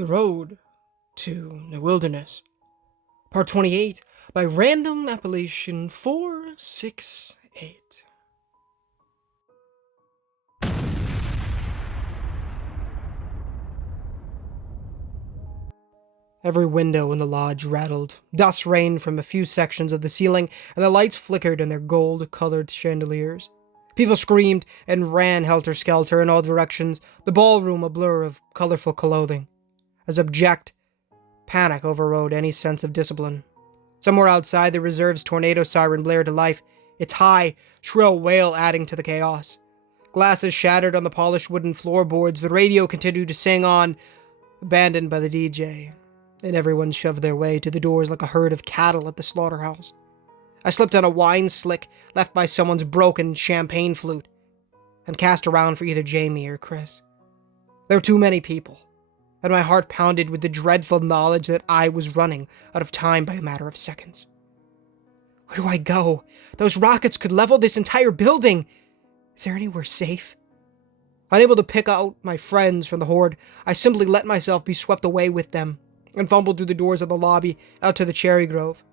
The Road to the Wilderness, Part 28, by Random Appellation 468. Every window in the lodge rattled. Dust rained from a few sections of the ceiling, and the lights flickered in their gold-colored chandeliers. People screamed and ran helter-skelter in all directions, the ballroom a blur of colorful clothing. As abject panic overrode any sense of discipline. Somewhere outside, the reserve's tornado siren blared to life, its high, shrill wail adding to the chaos. Glasses shattered on the polished wooden floorboards, the radio continued to sing on, abandoned by the DJ, and everyone shoved their way to the doors like a herd of cattle at the slaughterhouse. I slipped on a wine slick left by someone's broken champagne flute, and cast around for either Jamie or Chris. There were too many people, and my heart pounded with the dreadful knowledge that I was running out of time by a matter of seconds. Where do I go? Those rockets could level this entire building. Is there anywhere safe? Unable to pick out my friends from the horde, I simply let myself be swept away with them, and fumbled through the doors of the lobby out to the cherry grove.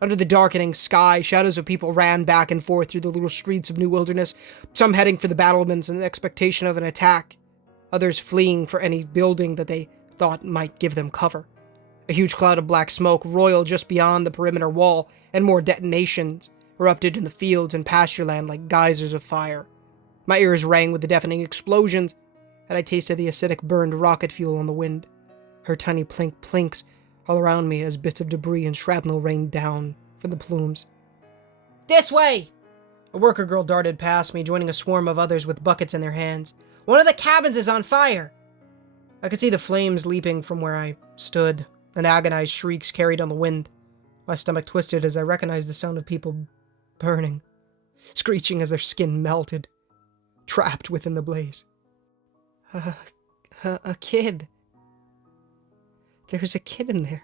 Under the darkening sky, shadows of people ran back and forth through the little streets of New Wilderness, some heading for the battlements in the expectation of an attack, others fleeing for any building that they thought might give them cover. A huge cloud of black smoke roiled just beyond the perimeter wall, and more detonations erupted in the fields and pastureland like geysers of fire. My ears rang with the deafening explosions, and I tasted the acidic burned rocket fuel on the wind. Heard tiny plink-plinks all around me as bits of debris and shrapnel rained down from the plumes. "This way!" A worker girl darted past me, joining a swarm of others with buckets in their hands. "One of the cabins is on fire!" I could see the flames leaping from where I stood, and agonized shrieks carried on the wind. My stomach twisted as I recognized the sound of people burning, screeching as their skin melted, trapped within the blaze. A kid. There's a kid in there.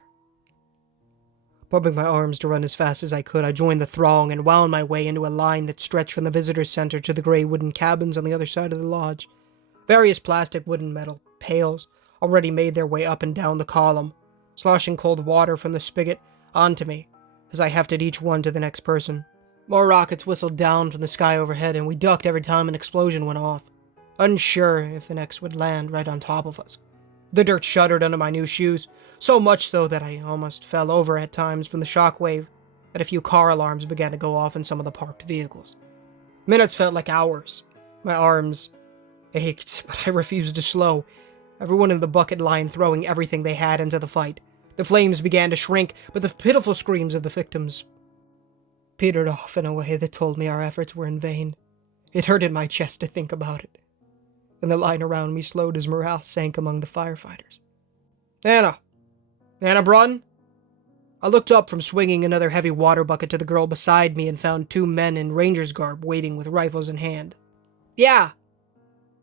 Pumping my arms to run as fast as I could, I joined the throng and wound my way into a line that stretched from the visitor center to the gray wooden cabins on the other side of the lodge. Various plastic, wood, and metal pails already made their way up and down the column, sloshing cold water from the spigot onto me as I hefted each one to the next person. More rockets whistled down from the sky overhead, and we ducked every time an explosion went off, unsure if the next would land right on top of us. The dirt shuddered under my new shoes, so much so that I almost fell over at times from the shockwave, and a few car alarms began to go off in some of the parked vehicles. Minutes felt like hours. My arms ached, but I refused to slow, everyone in the bucket line throwing everything they had into the fight. The flames began to shrink, but the pitiful screams of the victims petered off in a way that told me our efforts were in vain. It hurt in my chest to think about it, and the line around me slowed as morale sank among the firefighters. Anna Brunn? I looked up from swinging another heavy water bucket to the girl beside me and found two men in ranger's garb waiting with rifles in hand. Yeah.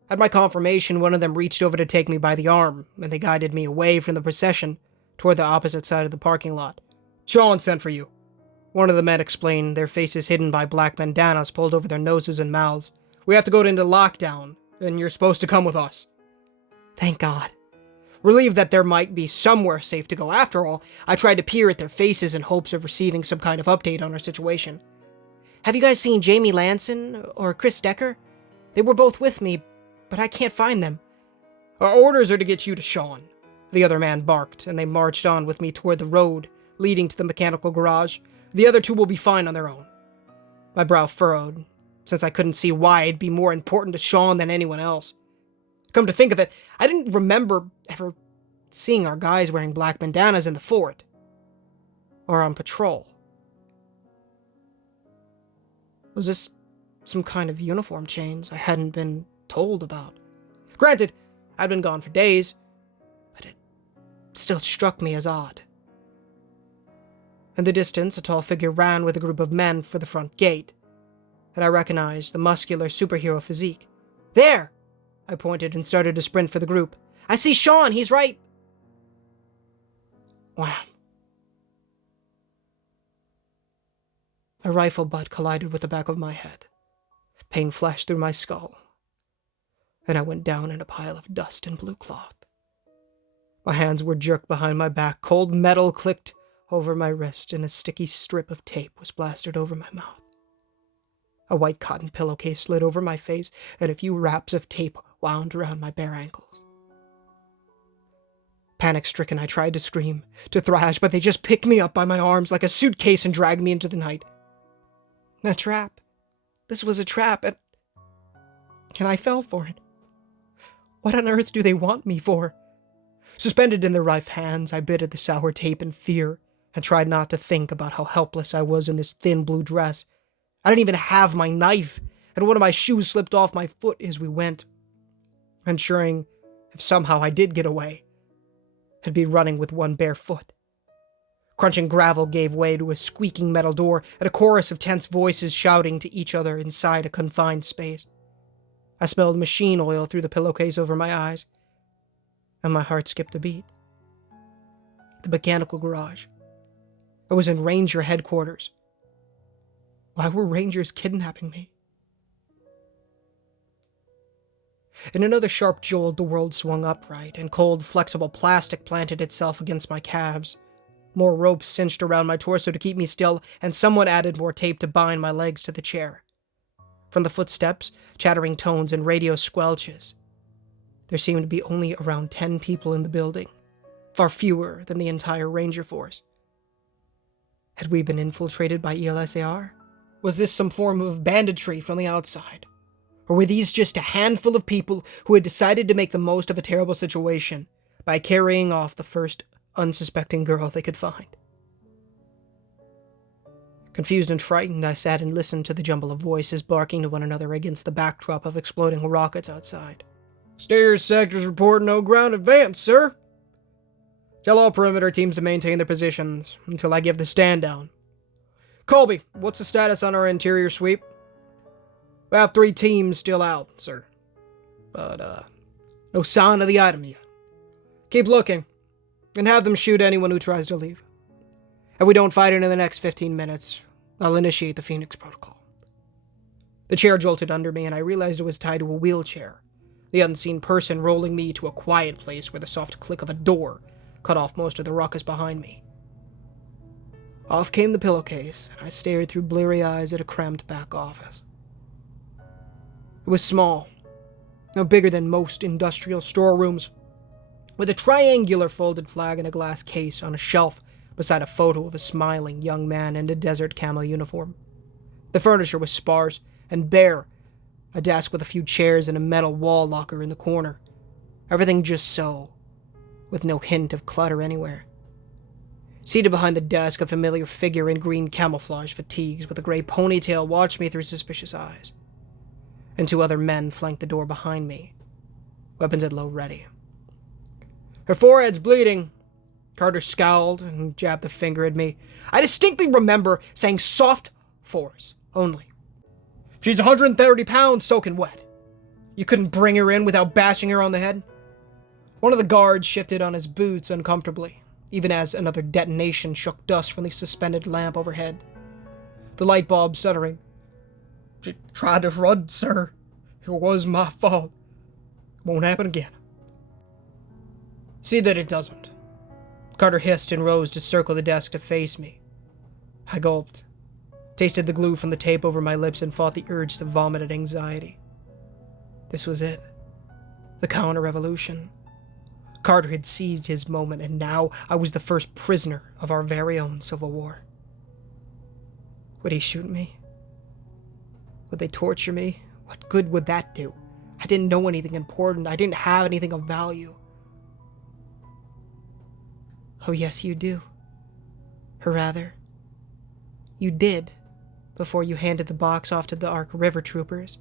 At my confirmation, one of them reached over to take me by the arm, and they guided me away from the procession toward the opposite side of the parking lot. "Sean sent for you," one of the men explained, their faces hidden by black bandanas pulled over their noses and mouths. "We have to go into lockdown, and you're supposed to come with us." Thank God. Relieved that there might be somewhere safe to go after all, I tried to peer at their faces in hopes of receiving some kind of update on our situation. "Have you guys seen Jamie Lanson or Chris Decker? They were both with me, but I can't find them." "Our orders are to get you to Sean," the other man barked, and they marched on with me toward the road leading to the mechanical garage. "The other two will be fine on their own." My brow furrowed, since I couldn't see why it'd be more important to Sean than anyone else. Come to think of it, I didn't remember ever seeing our guys wearing black bandanas in the fort, or on patrol. Was this some kind of uniform change I hadn't been told about? Granted, I'd been gone for days, but it still struck me as odd. In the distance, a tall figure ran with a group of men for the front gate, and I recognized the muscular superhero physique. "There!" I pointed and started to sprint for the group. "I see Sean, he's right!" Wham! A rifle butt collided with the back of my head. Pain flashed through my skull, and I went down in a pile of dust and blue cloth. My hands were jerked behind my back, cold metal clicked over my wrist, and a sticky strip of tape was plastered over my mouth. A white cotton pillowcase slid over my face, and a few wraps of tape wound around my bare ankles. Panic-stricken, I tried to scream, to thrash, but they just picked me up by my arms like a suitcase and dragged me into the night. A trap. This was a trap, and I fell for it. What on earth do they want me for? Suspended in their rough hands, I bit at the sour tape in fear and tried not to think about how helpless I was in this thin blue dress. I didn't even have my knife, and one of my shoes slipped off my foot as we went. Ensuring, if somehow I did get away, I'd be running with one bare foot. Crunching gravel gave way to a squeaking metal door and a chorus of tense voices shouting to each other inside a confined space. I smelled machine oil through the pillowcase over my eyes, and my heart skipped a beat. The mechanical garage. I was in Ranger headquarters. Why were Rangers kidnapping me? In another sharp jolt, the world swung upright, and cold, flexible plastic planted itself against my calves. More ropes cinched around my torso to keep me still, and someone added more tape to bind my legs to the chair. From the footsteps, chattering tones, and radio squelches, there seemed to be only around 10 people in the building, far fewer than the entire Ranger force. Had we been infiltrated by ELSAR? Was this some form of banditry from the outside? Or were these just a handful of people who had decided to make the most of a terrible situation by carrying off the first unsuspecting girl they could find? Confused and frightened, I sat and listened to the jumble of voices barking to one another against the backdrop of exploding rockets outside. Stairs sectors report no ground advance, sir. Tell all perimeter teams to maintain their positions until I give the stand down. Colby, what's the status on our interior sweep? We have 3 teams still out, sir. But, no sign of the item yet. Keep looking, and have them shoot anyone who tries to leave. If we don't fight it in the next 15 minutes, I'll initiate the Phoenix Protocol. The chair jolted under me, and I realized it was tied to a wheelchair, the unseen person rolling me to a quiet place where the soft click of a door cut off most of the ruckus behind me. Off came the pillowcase, and I stared through bleary eyes at a cramped back office. It was small, no bigger than most industrial storerooms, with a triangular folded flag in a glass case on a shelf beside a photo of a smiling young man in a desert camo uniform. The furniture was sparse and bare, a desk with a few chairs and a metal wall locker in the corner. Everything just so, with no hint of clutter anywhere. Seated behind the desk, a familiar figure in green camouflage fatigues with a gray ponytail watched me through suspicious eyes. And 2 other men flanked the door behind me, weapons at low ready. Her forehead's bleeding. Carter scowled and jabbed a finger at me. I distinctly remember saying soft force only. She's 130 pounds soaking wet. You couldn't bring her in without bashing her on the head? One of the guards shifted on his boots uncomfortably, even as another detonation shook dust from the suspended lamp overhead. The light bulb stuttering. She tried to run, sir. It was my fault. It won't happen again. See that it doesn't. Carter hissed and rose to circle the desk to face me. I gulped, tasted the glue from the tape over my lips, and fought the urge to vomit at anxiety. This was it. The counter-revolution. Carter had seized his moment, and now I was the first prisoner of our very own civil war. Would he shoot me? Would they torture me? What good would that do? I didn't know anything important. I didn't have anything of value. Oh, yes, you do. Or rather, you did before you handed the box off to the Ark River troopers.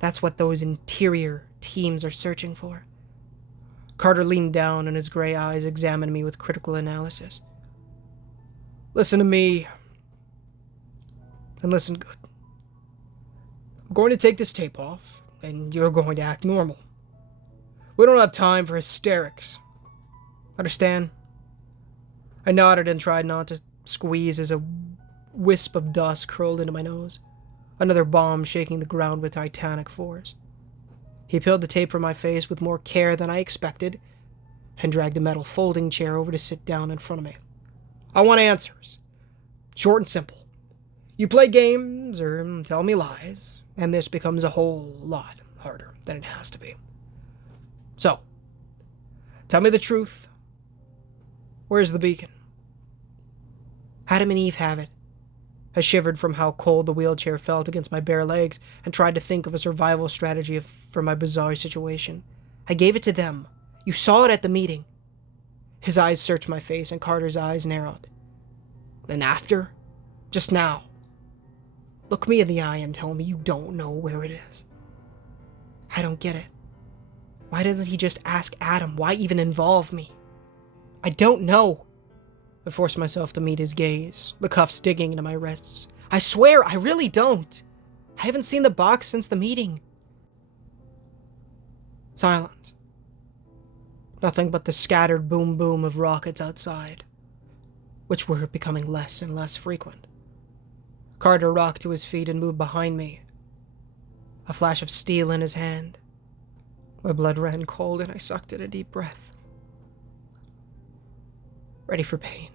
That's what those interior teams are searching for. Carter leaned down and his gray eyes examined me with critical analysis. Listen to me, and listen good. I'm going to take this tape off, and you're going to act normal. We don't have time for hysterics. Understand? I nodded and tried not to squeeze as a wisp of dust curled into my nose, another bomb shaking the ground with titanic force. He peeled the tape from my face with more care than I expected, and dragged a metal folding chair over to sit down in front of me. I want answers. Short and simple. You play games or tell me lies, and this becomes a whole lot harder than it has to be. So, tell me the truth. Where's the beacon? Adam and Eve have it. I shivered from how cold the wheelchair felt against my bare legs and tried to think of a survival strategy for my bizarre situation. I gave it to them. You saw it at the meeting. His eyes searched my face and Carter's eyes narrowed. Then after? Just now. Look me in the eye and tell me you don't know where it is. I don't get it. Why doesn't he just ask Adam? Why even involve me? I don't know. I forced myself to meet his gaze, the cuffs digging into my wrists. I swear, I really don't. I haven't seen the box since the meeting. Silence. Nothing but the scattered boom-boom of rockets outside, which were becoming less and less frequent. Carter rocked to his feet and moved behind me, a flash of steel in his hand. My blood ran cold and I sucked in a deep breath, ready for pain.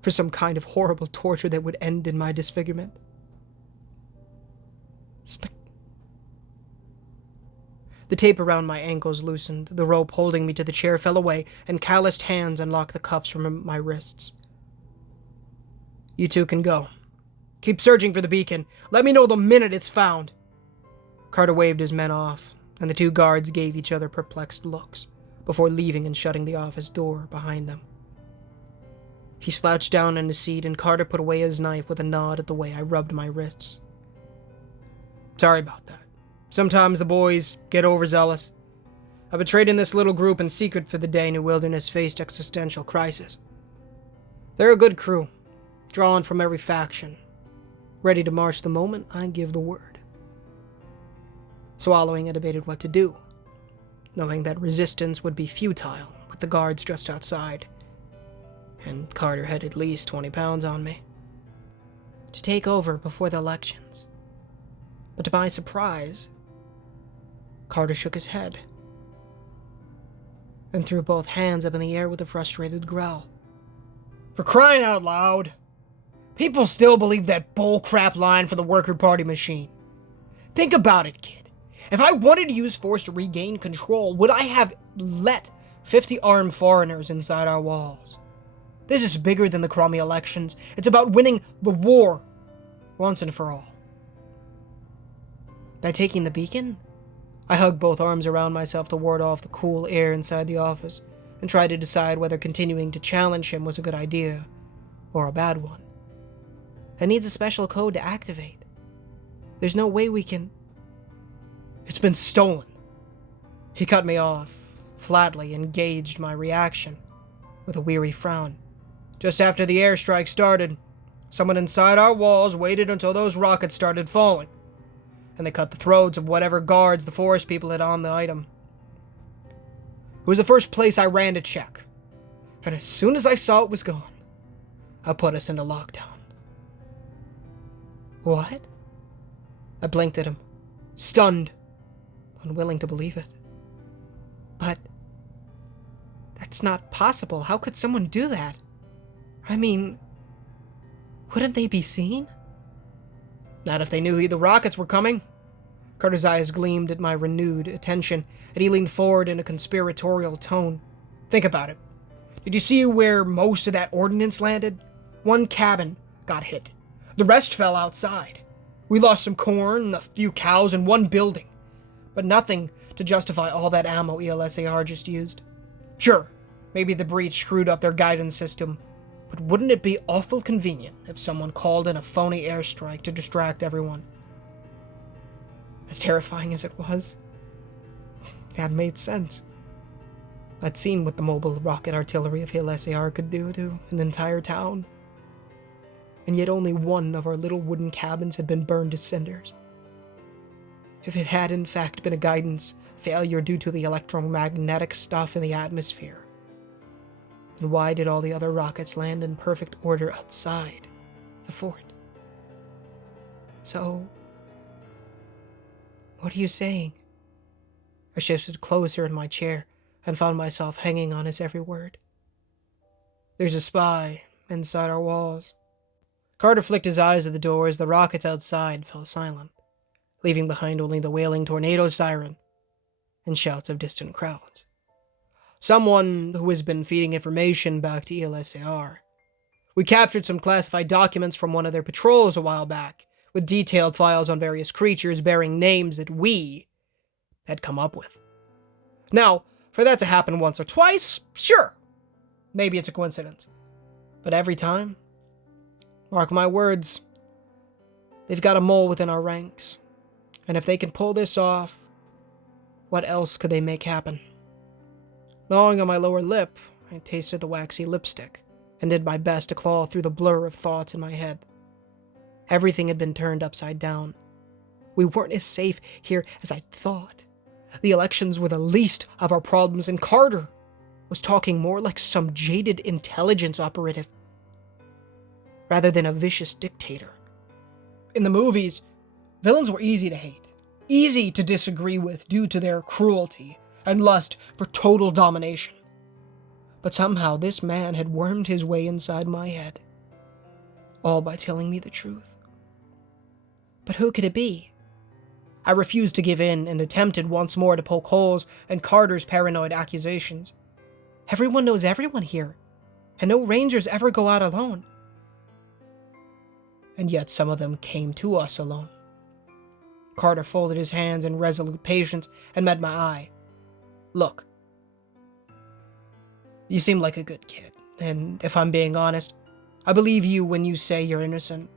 For some kind of horrible torture that would end in my disfigurement. Stick. The tape around my ankles loosened, the rope holding me to the chair fell away, and calloused hands unlocked the cuffs from my wrists. You two can go. Keep searching for the beacon. Let me know the minute it's found. Carter waved his men off, and the two guards gave each other perplexed looks before leaving and shutting the office door behind them. He slouched down in his seat, and Carter put away his knife with a nod at the way I rubbed my wrists. Sorry about that. Sometimes the boys get overzealous. I betrayed in this little group in secret for the day New Wilderness faced existential crisis. They're a good crew, drawn from every faction, ready to march the moment I give the word. Swallowing, I debated what to do, knowing that resistance would be futile with the guards just outside, and Carter had at least 20 pounds on me. To take over before the elections. But to my surprise, Carter shook his head and threw both hands up in the air with a frustrated growl. For crying out loud! People still believe that bullcrap line for the worker party machine. Think about it, kid. If I wanted to use force to regain control, would I have let 50 armed foreigners inside our walls? This is bigger than the crummy elections. It's about winning the war, once and for all. By taking the beacon, I hugged both arms around myself to ward off the cool air inside the office, and tried to decide whether continuing to challenge him was a good idea, or a bad one. It needs a special code to activate. There's no way we can... It's been stolen. He cut me off, flatly, and gauged my reaction with a weary frown. Just after the airstrike started, someone inside our walls waited until those rockets started falling, and they cut the throats of whatever guards the forest people had on the item. It was the first place I ran to check, and as soon as I saw it was gone, I put us into lockdown. What? I blinked at him, stunned, unwilling to believe it. But that's not possible. How could someone do that? I mean, wouldn't they be seen? Not if they knew the rockets were coming. Carter's eyes gleamed at my renewed attention, and he leaned forward in a conspiratorial tone. Think about it. Did you see where most of that ordnance landed? One cabin got hit. The rest fell outside. We lost some corn, a few cows, and one building. But nothing to justify all that ammo ELSAR just used. Sure, maybe the breach screwed up their guidance system, but wouldn't it be awful convenient if someone called in a phony airstrike to distract everyone? As terrifying as it was, that made sense. I'd seen what the mobile rocket artillery of ELSAR could do to an entire town. And yet only one of our little wooden cabins had been burned to cinders. If it had in fact been a guidance failure due to the electromagnetic stuff in the atmosphere, then why did all the other rockets land in perfect order outside the fort? So, what are you saying? I shifted closer in my chair and found myself hanging on his every word. There's a spy inside our walls. Carter flicked his eyes at the door as the rockets outside fell silent, leaving behind only the wailing tornado siren and shouts of distant crowds. Someone who has been feeding information back to ELSAR. We captured some classified documents from one of their patrols a while back, with detailed files on various creatures bearing names that we had come up with. Now, for that to happen once or twice, sure, maybe it's a coincidence. But every time, mark my words, they've got a mole within our ranks. And if they can pull this off, what else could they make happen? Gnawing on my lower lip, I tasted the waxy lipstick and did my best to claw through the blur of thoughts in my head. Everything had been turned upside down. We weren't as safe here as I'd thought. The elections were the least of our problems, and Carter was talking more like some jaded intelligence operative rather than a vicious dictator. In the movies, villains were easy to hate, easy to disagree with due to their cruelty and lust for total domination. But somehow this man had wormed his way inside my head, all by telling me the truth. But who could it be? I refused to give in and attempted once more to poke holes in Carter's paranoid accusations. Everyone knows everyone here, and no rangers ever go out alone. And yet some of them came to us alone. Carter folded his hands in resolute patience and met my eye. Look, you seem like a good kid, and if I'm being honest, I believe you when you say you're innocent.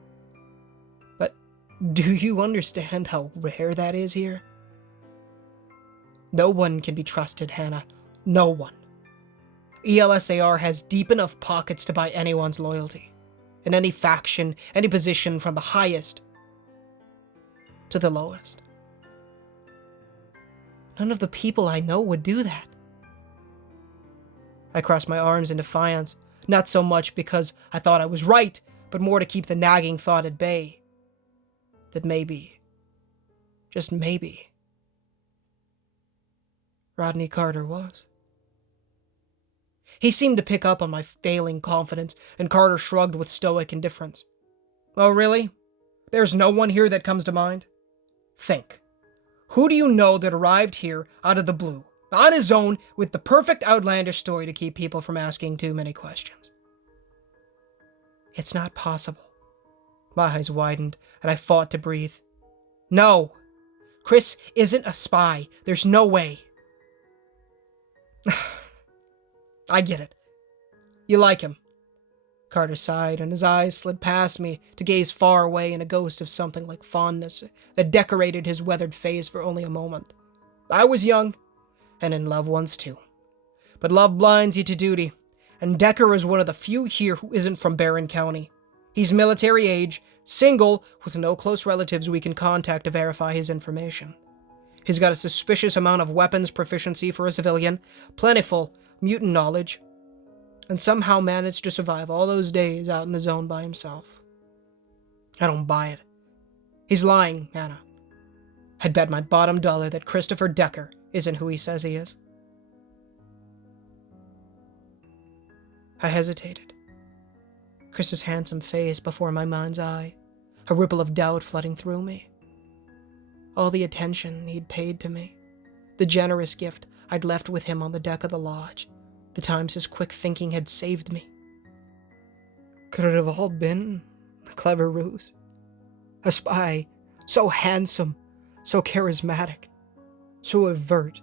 But do you understand how rare that is here? No one can be trusted, Hannah. No one. ELSAR has deep enough pockets to buy anyone's loyalty, in any faction, any position, from the highest to the lowest. None of the people I know would do that. I crossed my arms in defiance, not so much because I thought I was right, but more to keep the nagging thought at bay. That maybe, just maybe, Rodney Carter was. He seemed to pick up on my failing confidence, and Carter shrugged with stoic indifference. Oh, really? There's no one here that comes to mind? Think. Who do you know that arrived here out of the blue, on his own, with the perfect outlandish story to keep people from asking too many questions? It's not possible. My eyes widened, and I fought to breathe. No! Chris isn't a spy. There's no way. I get it. You like him. Carter sighed, and his eyes slid past me to gaze far away in a ghost of something like fondness that decorated his weathered face for only a moment. I was young, and in love once too. But love blinds you to duty, and Decker is one of the few here who isn't from Barron County. He's military age, single, with no close relatives we can contact to verify his information. He's got a suspicious amount of weapons proficiency for a civilian, plentiful mutant knowledge, and somehow managed to survive all those days out in the zone by himself. I don't buy it. He's lying, Anna. I'd bet my bottom dollar that Christopher Decker isn't who he says he is. I hesitated. Chris's handsome face before my mind's eye, a ripple of doubt flooding through me. All the attention he'd paid to me, the generous gift I'd left with him on the deck of the lodge, the times his quick thinking had saved me. Could it have all been a clever ruse? A spy, so handsome, so charismatic, so overt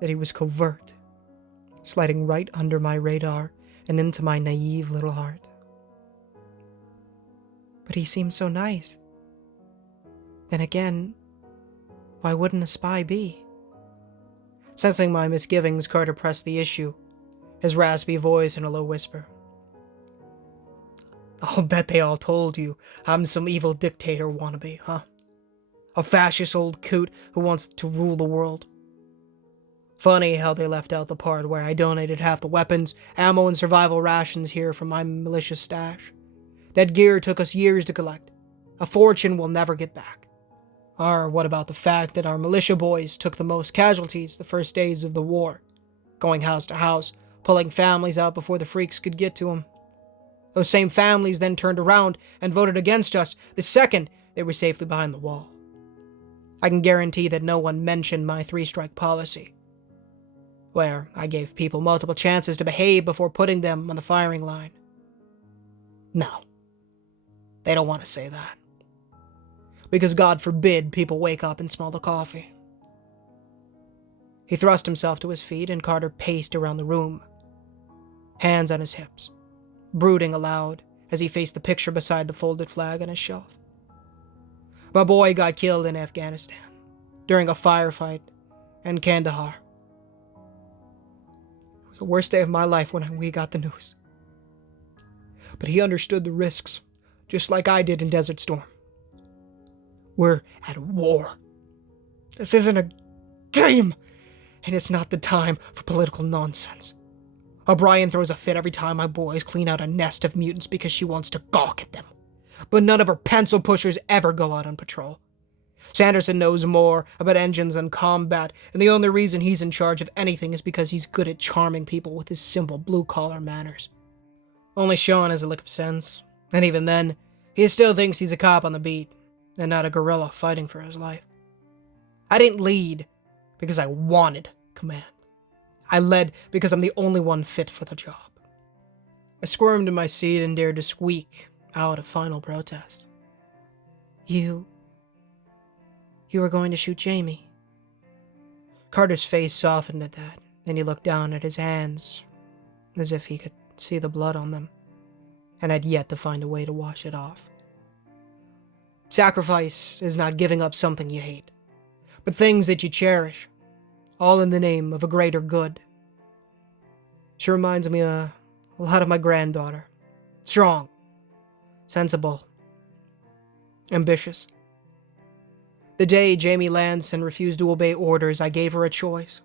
that he was covert, sliding right under my radar and into my naive little heart. But he seemed so nice. Then again, why wouldn't a spy be? Sensing my misgivings, Carter pressed the issue, his raspy voice in a low whisper. I'll bet they all told you I'm some evil dictator wannabe, huh? A fascist old coot who wants to rule the world. Funny how they left out the part where I donated half the weapons, ammo, and survival rations here from my malicious stash. That gear took us years to collect. A fortune we'll never get back. Or what about the fact that our militia boys took the most casualties the first days of the war? going house to house, pulling families out before the freaks could get to them. Those same families then turned around and voted against us the second they were safely behind the wall. I can guarantee that no one mentioned my 3-strike policy, where I gave people multiple chances to behave before putting them on the firing line. No, they don't want to say that. Because God forbid people wake up and smell the coffee. He thrust himself to his feet and Carter paced around the room, hands on his hips, brooding aloud as he faced the picture beside the folded flag on his shelf. My boy got killed in Afghanistan during a firefight in Kandahar. It was the worst day of my life when we got the news. But he understood the risks, just like I did in Desert Storm. We're at war. This isn't a game, and it's not the time for political nonsense. O'Brien throws a fit every time my boys clean out a nest of mutants because she wants to gawk at them. But none of her pencil pushers ever go out on patrol. Sanderson knows more about engines than combat, and the only reason he's in charge of anything is because he's good at charming people with his simple blue-collar manners. Only Sean has a lick of sense, and even then, he still thinks he's a cop on the beat, and not a guerrilla fighting for his life. I didn't lead because I wanted command. I led because I'm the only one fit for the job. I squirmed in my seat and dared to squeak out a final protest. You were going to shoot Jamie. Carter's face softened at that, and he looked down at his hands, as if he could see the blood on them, and had yet to find a way to wash it off. Sacrifice is not giving up something you hate, but things that you cherish, all in the name of a greater good. She reminds me a lot of my granddaughter. Strong, sensible, ambitious. The day Jamie Lanson refused to obey orders, I gave her a choice.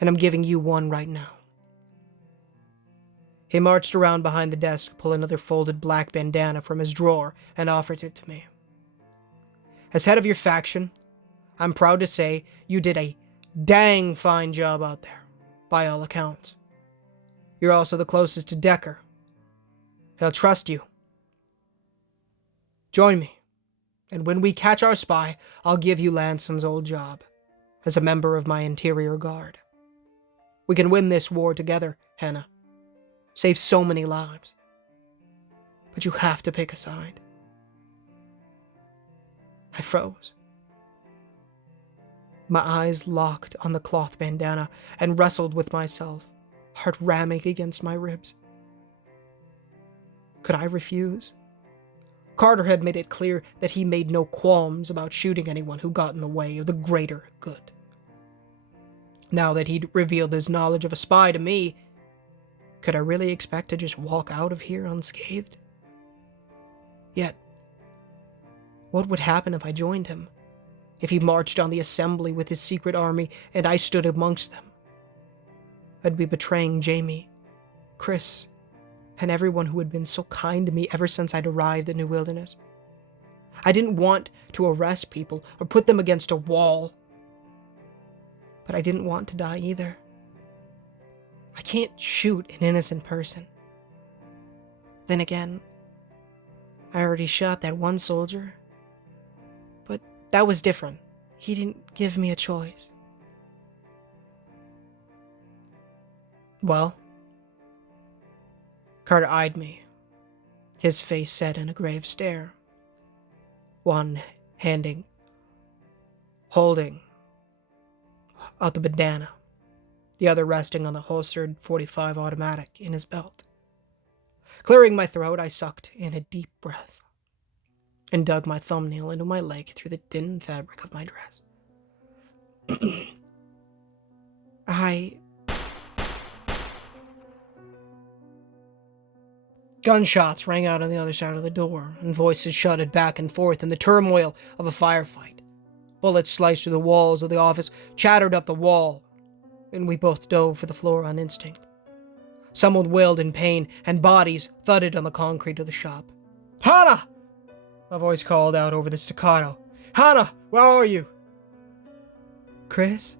And I'm giving you one right now. He marched around behind the desk to pull another folded black bandana from his drawer and offered it to me. As head of your faction, I'm proud to say you did a dang fine job out there, by all accounts. You're also the closest to Decker. He'll trust you. Join me, and when we catch our spy, I'll give you Lanson's old job, as a member of my interior guard. We can win this war together, Hannah. Save so many lives. But you have to pick a side. I froze. My eyes locked on the cloth bandana and wrestled with myself, heart ramming against my ribs. Could I refuse? Carter had made it clear that he made no qualms about shooting anyone who got in the way of the greater good. Now that he'd revealed his knowledge of a spy to me, could I really expect to just walk out of here unscathed? Yet, what would happen if I joined him? If he marched on the assembly with his secret army and I stood amongst them? I'd be betraying Jamie, Chris, and everyone who had been so kind to me ever since I'd arrived in New Wilderness. I didn't want to arrest people or put them against a wall, but I didn't want to die either. I can't shoot an innocent person. Then again, I already shot that one soldier. But that was different. He didn't give me a choice. Well? Carter eyed me, his face set in a grave stare. One holding out the bandana, the other resting on the holstered .45 automatic in his belt. Clearing my throat, I sucked in a deep breath and dug my thumbnail into my leg through the thin fabric of my dress. Gunshots rang out on the other side of the door, and voices shouted back and forth in the turmoil of a firefight. Bullets sliced through the walls of the office, chattered up the wall, and we both dove for the floor on instinct. Someone wailed in pain, and bodies thudded on the concrete of the shop. "Hannah!" A voice called out over the staccato. "Hannah, where are you?" "Chris?"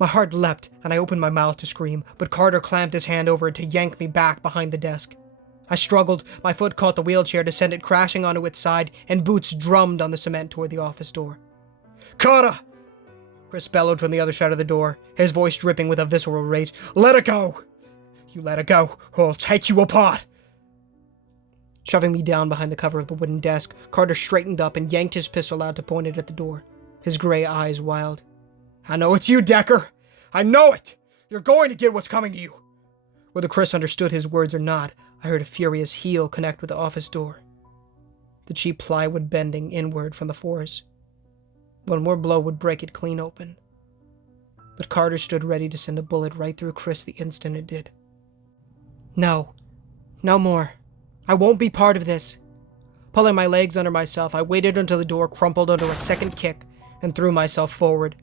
My heart leapt, and I opened my mouth to scream, but Carter clamped his hand over it to yank me back behind the desk. I struggled, my foot caught the wheelchair to send it crashing onto its side, and boots drummed on the cement toward the office door. "Carter!" Chris bellowed from the other side of the door, his voice dripping with a visceral rage. "Let her go! You let her go, or I'll take you apart!" Shoving me down behind the cover of the wooden desk, Carter straightened up and yanked his pistol out to point it at the door, his gray eyes wild. "I know it's you, Decker! I know it! You're going to get what's coming to you!" Whether Chris understood his words or not, I heard a furious heel connect with the office door, the cheap plywood bending inward from the force. One more blow would break it clean open. But Carter stood ready to send a bullet right through Chris the instant it did. "No. No more. I won't be part of this." Pulling my legs under myself, I waited until the door crumpled under a second kick and threw myself forward.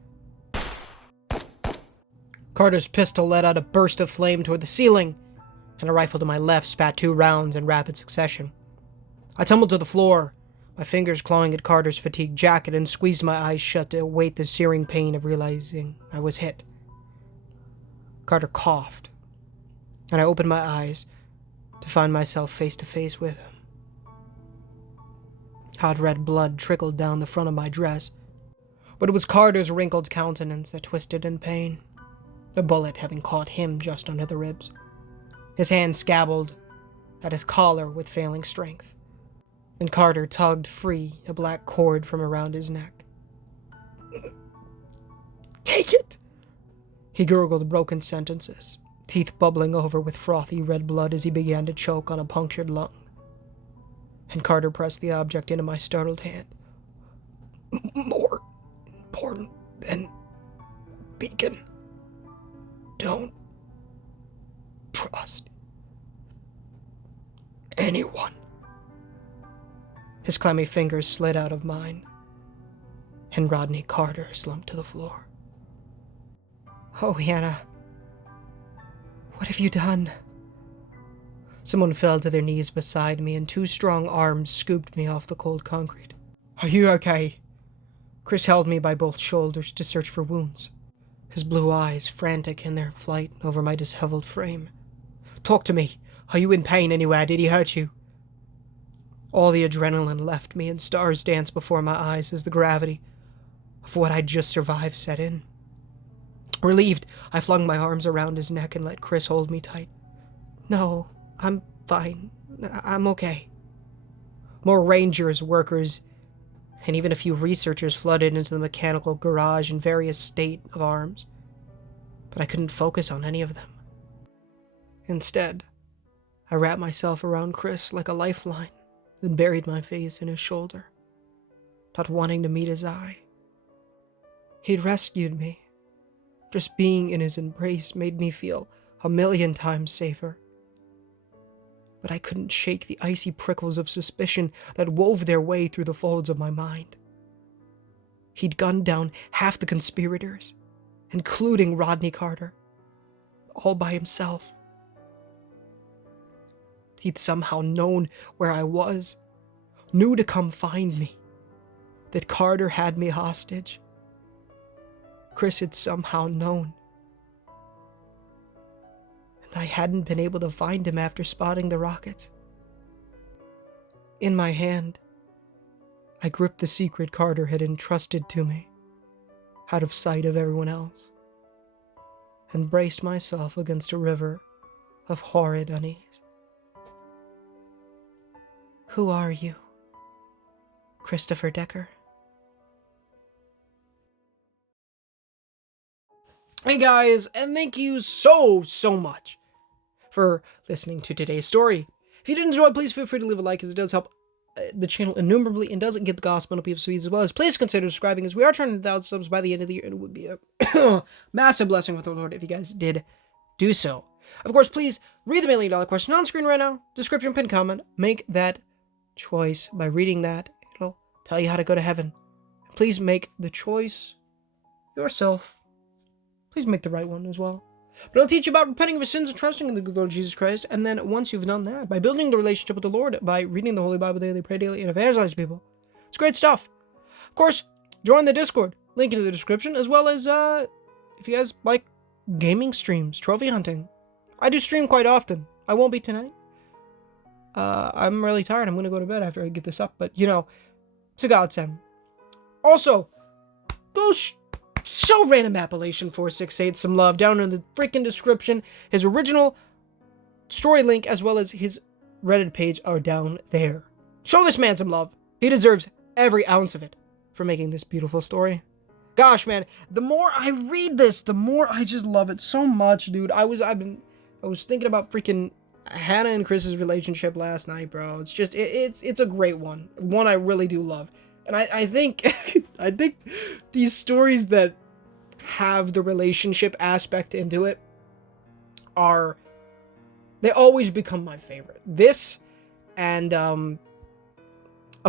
Carter's pistol let out a burst of flame toward the ceiling, and a rifle to my left spat 2 rounds in rapid succession. I tumbled to the floor, my fingers clawing at Carter's fatigued jacket, and squeezed my eyes shut to await the searing pain of realizing I was hit. Carter coughed, and I opened my eyes to find myself face to face with him. Hot red blood trickled down the front of my dress, but it was Carter's wrinkled countenance that twisted in pain, the bullet having caught him just under the ribs. His hand scabbled at his collar with failing strength, and Carter tugged free a black cord from around his neck. "Take it!" He gurgled broken sentences, teeth bubbling over with frothy red blood as he began to choke on a punctured lung. And Carter pressed the object into my startled hand. "More important than beacon. Don't trust anyone." His clammy fingers slid out of mine, and Rodney Carter slumped to the floor. "Oh, Hannah, what have you done?" Someone fell to their knees beside me, and 2 strong arms scooped me off the cold concrete. "Are you okay?" Chris held me by both shoulders to search for wounds, his blue eyes frantic in their flight over my disheveled frame. "Talk to me. Are you in pain anywhere? Did he hurt you?" All the adrenaline left me, and stars danced before my eyes as the gravity of what I'd just survived set in. Relieved, I flung my arms around his neck and let Chris hold me tight. "No, I'm fine. I'm okay." More rangers, workers, and even a few researchers flooded into the mechanical garage in various state of arms, but I couldn't focus on any of them. Instead, I wrapped myself around Chris like a lifeline, then buried my face in his shoulder, not wanting to meet his eye. He'd rescued me. Just being in his embrace made me feel 1,000,000 times safer. But I couldn't shake the icy prickles of suspicion that wove their way through the folds of my mind. He'd gunned down half the conspirators, including Rodney Carter, all by himself. He'd somehow known where I was, knew to come find me, that Carter had me hostage. Chris had somehow known, and I hadn't been able to find him after spotting the rockets. In my hand, I gripped the secret Carter had entrusted to me, out of sight of everyone else, and braced myself against a river of horrid unease. "Who are you, Christopher Decker?" Hey guys, and thank you so much for listening to today's story. If you did enjoy, please feel free to leave a like, as it does help the channel innumerably and doesn't get the gospel to people sweet, as well as please consider subscribing, as we are trying to 1,000 subs by the end of the year, and it would be a massive blessing with the Lord if you guys did do so. Of course, please read the $1 million question on screen right now, description, pinned comment, make that choice. By reading that, it'll tell you how to go to heaven. Please make the choice yourself. Please make the right one as well. But it'll teach you about repenting of your sins and trusting in the good Lord Jesus Christ. And then once you've done that, by building the relationship with the Lord, by reading the Holy Bible daily, pray daily, and evangelize people. It's great stuff. Of course, join the Discord. Link in the description, as well as if you guys like gaming streams, trophy hunting, I do stream quite often. I won't be tonight. I'm really tired. I'm going to go to bed after I get this up. But, you know, it's a godsend. Also, go show Random Appellation 468 some love down in the freaking description. His original story link as well as his Reddit page are down there. Show this man some love. He deserves every ounce of it for making this beautiful story. Gosh, man, the more I read this, the more I just love it so much, dude. I was thinking about freaking Hannah and Chris's relationship last night, bro. It's just it's a great one. One I really do love. And I think I think these stories that have the relationship aspect into it they always become my favorite. This and a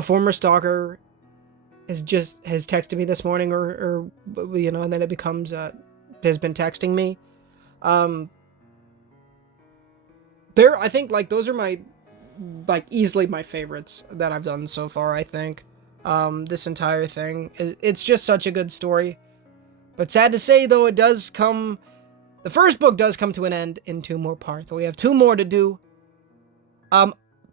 former stalker has texted me this morning or you know, and then it becomes has been texting me. I think like those are my easily my favorites that I've done so far, I think. This entire thing, it's just such a good story. But sad to say though, the first book does come to an end in 2 more parts. So we have 2 more to do.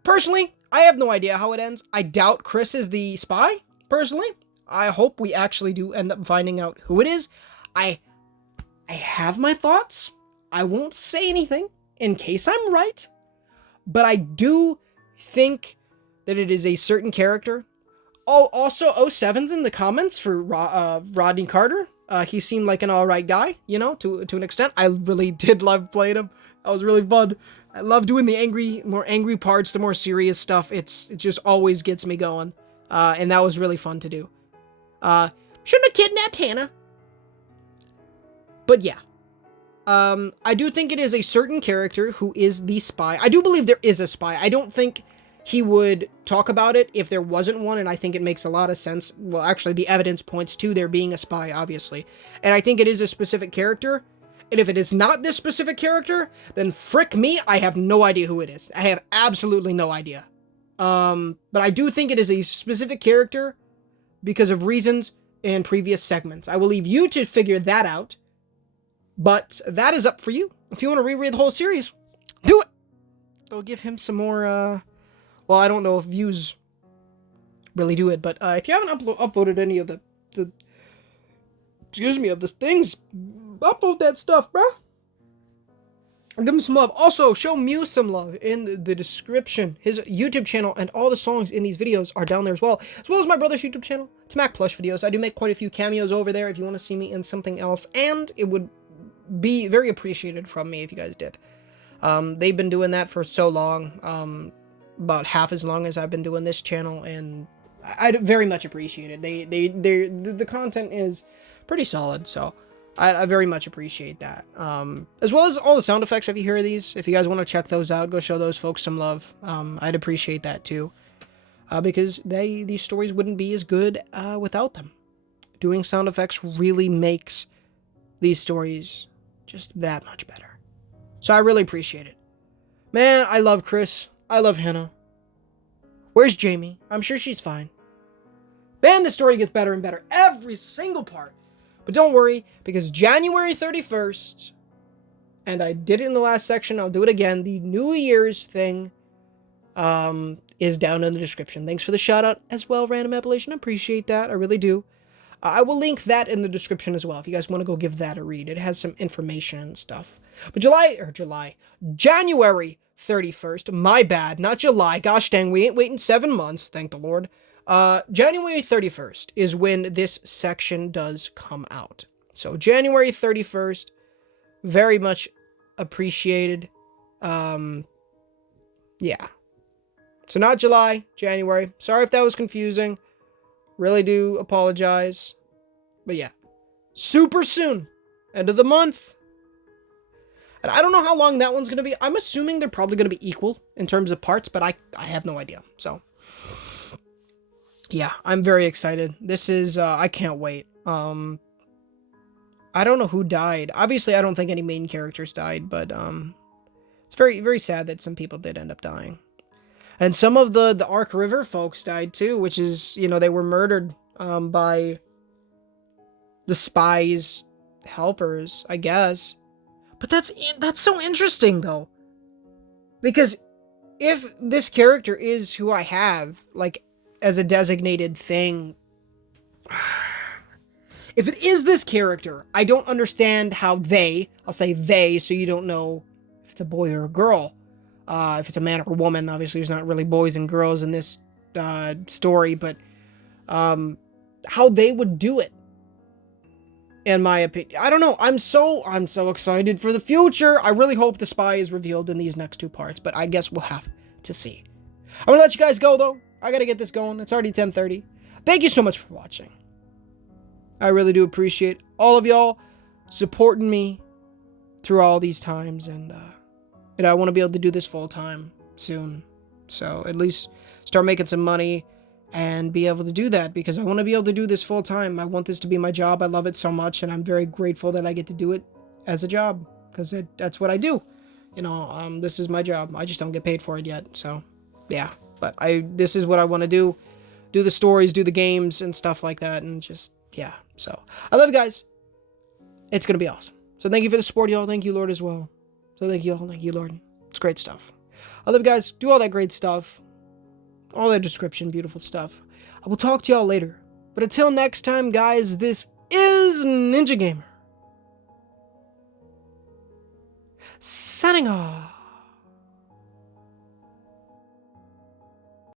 Personally, I have no idea how it ends. I doubt Chris is the spy, personally. I hope we actually do end up finding out who it is. I have my thoughts. I won't say anything in case I'm right. But I do think that it is a certain character. Oh, also, 07's in the comments for Rodney Carter. He seemed like an alright guy, you know, to an extent. I really did love playing him. That was really fun. I love doing the more angry parts, the more serious stuff. It just always gets me going. And that was really fun to do. Shouldn't have kidnapped Hannah. But yeah. I do think it is a certain character who is the spy. I do believe there is a spy. I don't think he would talk about it if there wasn't one, and I think it makes a lot of sense. Well, actually, the evidence points to there being a spy, obviously. And I think it is a specific character. And if it is not this specific character, then frick me, I have no idea who it is. I have absolutely no idea. But I do think it is a specific character because of reasons in previous segments. I will leave you to figure that out. But that is up for you. If you want to reread the whole series, do it! Go give him some more, well, I don't know if views really do it, but if you haven't upvoted any of the of the things, upload that stuff, bro. Give him some love. Also, show Mew some love in the description. His YouTube channel and all the songs in these videos are down there as well as my brother's YouTube channel. It's Mac Plush Videos. I do make quite a few cameos over there if you want to see me in something else, and it would be very appreciated from me if you guys did. They've been doing that for so long, about half as long as I've been doing this channel, and I very much appreciate it. The content is pretty solid, so I very much appreciate that. As well as all the sound effects, if you hear these, if you guys want to check those out, go show those folks some love. I'd appreciate that too, because these stories wouldn't be as good without them. Doing sound effects really makes these stories just that much better. So I really appreciate it. Man, I love Chris. I love Hannah. Where's Jamie? I'm sure she's fine. Man, the story gets better and better every single part. But don't worry, because January 31st, and I did it in the last section, I'll do it again, the New Year's thing is down in the description. Thanks for the shout out as well, Random Appellation. I appreciate that. I really do. I will link that in the description as well if you guys want to go give that a read. It has some information and stuff. But January 31st, my bad, not July. Gosh dang, we ain't waiting 7 months, thank the Lord. January 31st is when this section does come out. So January 31st, very much appreciated. Yeah. So not July, January. Sorry if that was confusing. Really do apologize. But yeah. Super soon. End of the month. And I don't know how long that one's going to be. I'm assuming they're probably going to be equal in terms of parts, but I have no idea. So, yeah, I'm very excited. This is, I can't wait. I don't know who died. Obviously, I don't think any main characters died, but it's very, very sad that some people did end up dying. And some of the Ark River folks died too, which is, you know, they were murdered by the spies helpers, I guess. But that's so interesting, though. Because if this character is who I have, like, as a designated thing, if it is this character, I don't understand how I'll say they, so you don't know if it's a boy or a girl. If it's a man or a woman, obviously there's not really boys and girls in this story, but how they would do it, in my opinion. I don't know. I'm so excited for the future. I really hope the spy is revealed in these next 2 parts, but I guess we'll have to see. I'm gonna let you guys go, though. I gotta get this going. It's already 10:30. Thank you so much for watching. I really do appreciate all of y'all supporting me through all these times, and I want to be able to do this full time soon. So at least start making some money and be able to do that, because I want to be able to do this full time. I want this to be my job. I love it so much, and I'm very grateful that I get to do it as a job, because that's what I do. You know, this is my job. I just don't get paid for it yet. So yeah, but this is what I want to do the stories, do the games and stuff like that, and just, yeah. So I love you guys. It's gonna be awesome. So thank you for the support, y'all. Thank you, Lord, as well. So thank you all. Thank you, Lord. It's great stuff. I love you guys. Do all that great stuff. All that description, beautiful stuff. I will talk to y'all later. But until next time, guys, this is Ninja Gamer, signing off.